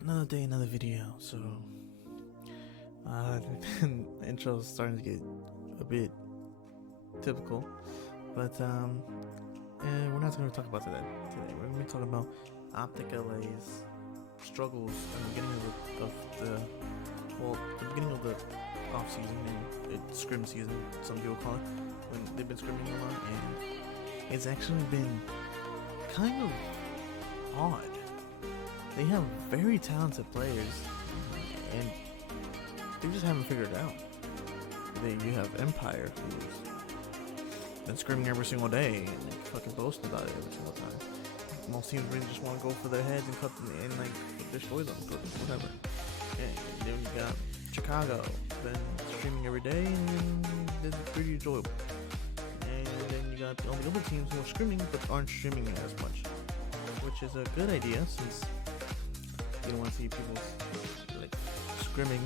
Another day, another video. So, intro's starting to get a bit typical, but and we're not going to talk about that today. We're going to be talking about Optic LAs struggles in the beginning of the beginning of the off season and scrim season, some people call it, when they've been scrimming a lot, and it's actually been kind of odd. They have very talented players, and they just haven't figured it out. You have Empire, who's been screaming every single day, and they fucking boast about it every single time. Most teams really just want to go for their heads and cut them and like destroy them, whatever. And then you got Chicago, been streaming every day, and it's pretty enjoyable. And then you got all the other teams who are screaming but aren't streaming as much, which is a good idea since you don't want to see people like scrimming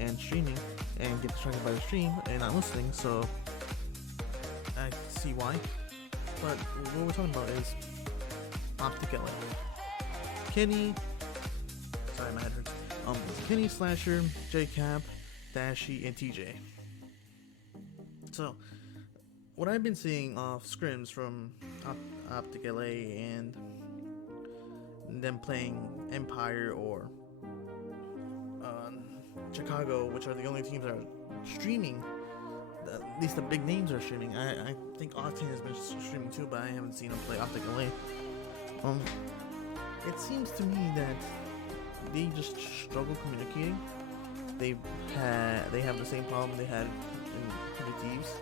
and streaming and get distracted by the stream and not listening, so I see why. But what we're talking about is Optic LA. Kenny, sorry my head hurts. Kenny, Slasher, J-Cap, Dashy, and TJ. So what I've been seeing off scrims from Optic LA and them playing Empire or Chicago, which are the only teams that are streaming, at least the big names are streaming. I think Octane has been streaming too, but I haven't seen him play Optic LA. It seems to me that they just struggle communicating. They have the same problem they had in the Thieves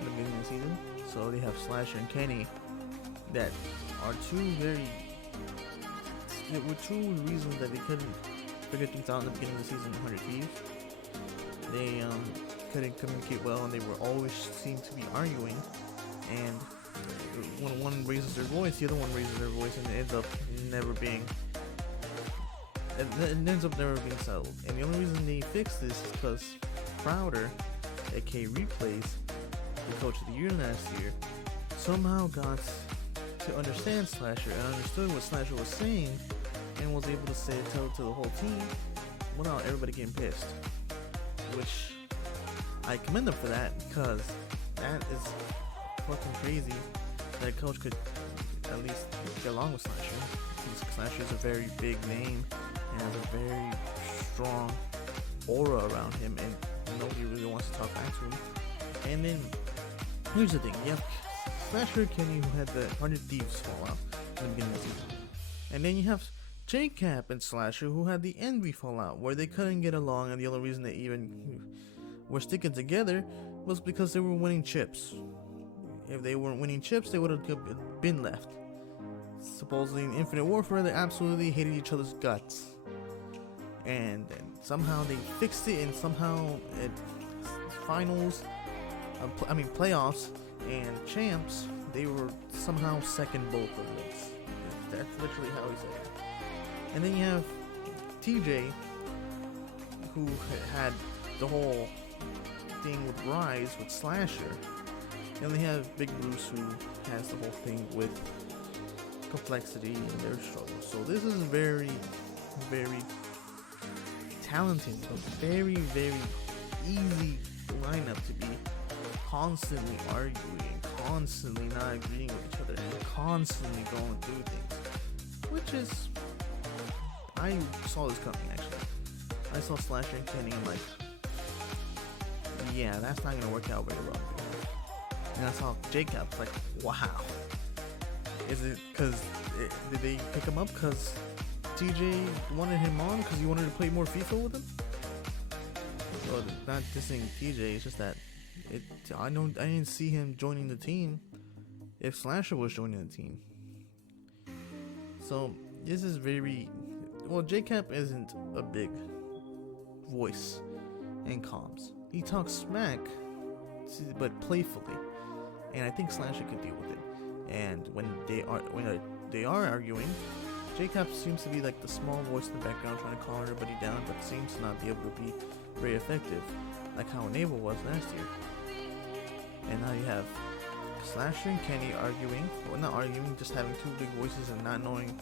in the beginning of the season. So they have Slasher and Kenny that are there were two reasons that they couldn't figure things out in the beginning of the season in 100 Thieves. They couldn't communicate well, and they were always seemed to be arguing, and when one raises their voice, the other one raises their voice, and it ends up never being settled. And the only reason they fixed this is because Crowder, aka Replays, the coach of the year last year, somehow got to understand Slasher and understood what Slasher was saying, and was able to tell it to the whole team without everybody getting pissed. Which I commend them for that, because that is fucking crazy that a coach could at least get along with Slasher. Because Slasher is a very big name and has a very strong aura around him, and nobody really wants to talk back to him. And then here's the thing: you have Slasher Kenny, who had the 100 Thieves fallout in the beginning of the season, and then you have J-Cap and Slasher, who had the Envy fallout, where they couldn't get along, and the only reason they even were sticking together was because they were winning chips. If they weren't winning chips, they would have been left. Supposedly in Infinite Warfare, they absolutely hated each other's guts, and somehow they fixed it, and somehow at finals, playoffs and champs, they were somehow second both of this. That's literally how he said it. And then you have TJ, who had the whole thing with Rise with Slasher, and they have Big Bruce, who has the whole thing with Complexity and their struggles. So this is a very, very talented, but very, very easy lineup to be constantly arguing, constantly not agreeing with each other, and constantly going through things, which is, I saw this coming actually. I saw Slasher and Kenny, and I'm like, yeah, that's not gonna work out very well. And I saw J-Cap, like, wow. Is it because, did they pick him up because TJ wanted him on because he wanted to play more FIFA with him? Well, not dissing TJ, it's just that I didn't see him joining the team if Slasher was joining the team. So this is very, well, J-Cap isn't a big voice in comms. He talks smack, but playfully, and I think Slasher can deal with it. And when they are arguing, J-Cap seems to be like the small voice in the background trying to calm everybody down, but seems to not be able to be very effective, like how Enable was last year. And now you have Slasher and Kenny arguing, well, not arguing, just having two big voices and not knowing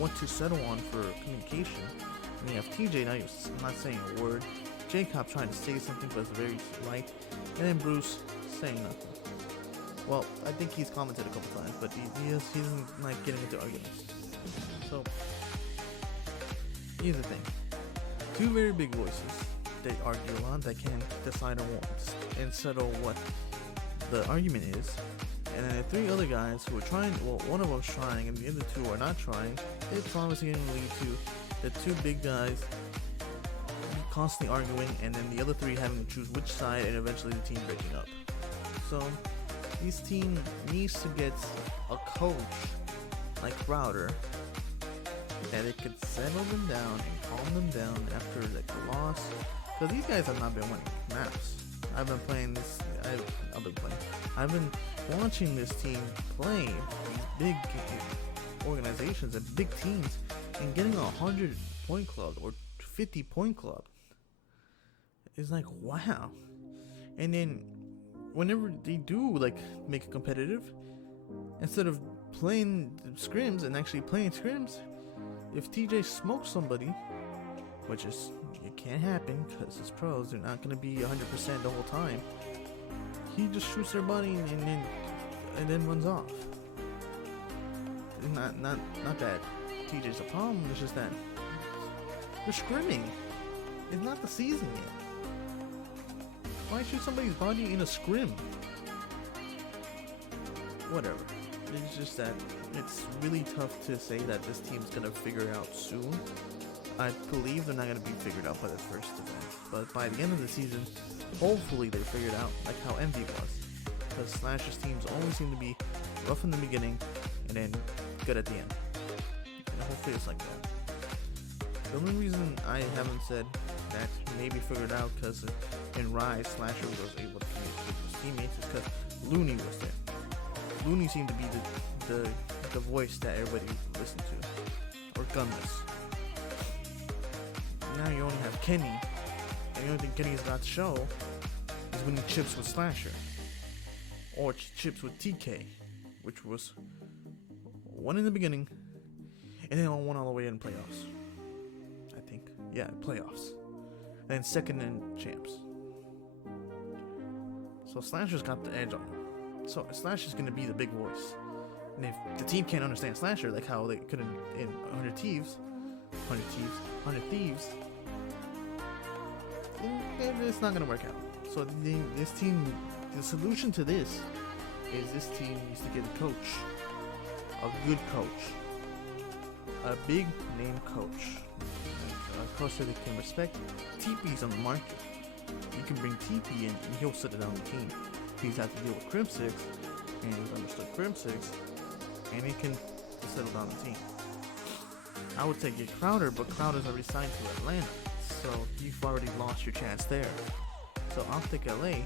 what to settle on for communication. And you have TJ not saying a word, Jacob trying to say something but it's very light, and then Bruce saying nothing. Well, I think he's commented a couple times, but he's like getting into arguments. So here's the thing: two very big voices. They argue a lot. They can't decide on what and settle what the argument is. And then the three other guys who are trying. Well, one of them's trying, and the other two are not trying. It's obviously going to lead to the two big guys constantly arguing, and then the other three having to choose which side, and eventually the team breaking up. So this team needs to get a coach like Crowder that it could settle them down and calm them down after like a loss, because these guys have not been winning maps. I've been playing this. I've been watching this team play these big organizations and big teams and getting a 100-point club or 50-point club. It's like, wow. And then whenever they do like make it competitive, instead of playing scrims and actually playing scrims, if TJ smokes somebody, which is it can't happen because it's pros, they're not gonna be 100% the whole time. He just shoots their body and then runs off. Not that TJ's a problem. It's just that they're scrimming. It's not the season yet. Why shoot somebody's body in a scrim? Whatever. It's just that it's really tough to say that this team's gonna figure it out soon. I believe they're not gonna be figured out by the first event, but by the end of the season, hopefully they figured out like how Envy was. Because Slash's teams always seem to be rough in the beginning and then good at the end. And hopefully it's like that. The only reason I haven't said that maybe figured out because in Rise Slasher was able to communicate with his teammates is because Looney was there. Looney seemed to be the voice that everybody listened to. Or Gunless. Now you only have Kenny. And the only thing Kenny's got to show is winning chips with Slasher. Or chips with TK. Which was one in the beginning. And then one all the way in playoffs. I think. Yeah, playoffs. And then second in champs. So Slasher's got the edge on him. So Slasher's gonna be the big voice. And if the team can't understand Slasher, like how they couldn't in 100 Thieves, it's not gonna work out. So this team, the solution to this is this team needs to get a coach, a good coach, a big name coach, a coach that they can respect. TP's on the market. You can bring TP in and he'll sit it down the team. He's had to deal with Crim 6 and he's understood Crim 6 and he can settle down the team. I would say get Crowder, but Crowder's already signed to Atlanta, so you've already lost your chance there. So Optic LA,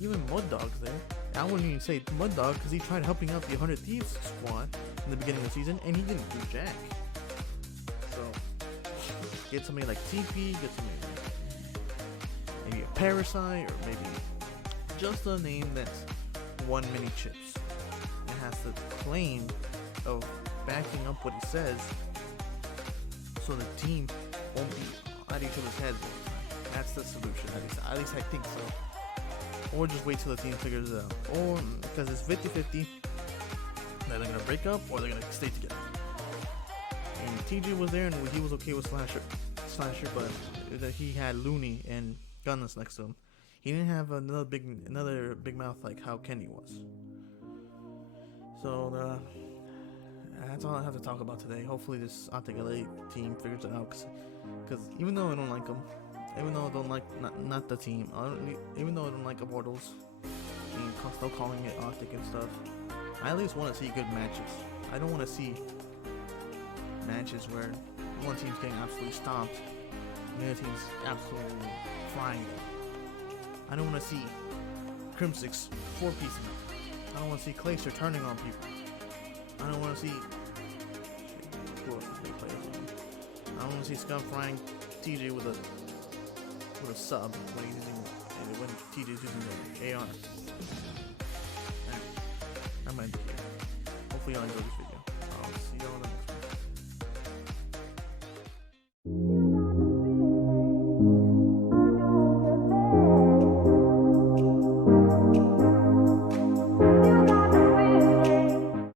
even Mud Dog's there. I wouldn't even say Mud Dog because he tried helping out the 100 Thieves squad in the beginning of the season and he didn't do jack. So get somebody like TP, get somebody like maybe a Parasite, or maybe just a name that's won many chips and has the claim of backing up what he says, so the team won't be at each other's heads all the time. That's the solution, at least I think so. Or just wait till the team figures it out. Or, because it's 50-50, that they're going to break up or they're going to stay together. And TJ was there and he was okay with Slasher, but he had Looney and Gunless next to him. He didn't have another big mouth like how Kenny was. So, that's all I have to talk about today. Hopefully this Optic LA team figures it out, because even though I don't like them, even though I don't like not the team, even though I don't like Immortals and still calling it Optic and stuff, I at least want to see good matches. I don't want to see matches where one team's getting absolutely stomped and the other team's absolutely frying them. I don't want to see Crimsix 4-piecing them. I don't want to see Clayster turning on people. I don't want to see I don't want to see Scum frying TJ with a sub when TJ's using the AR. I'm gonna end it here. Hopefully y'all enjoyed this video.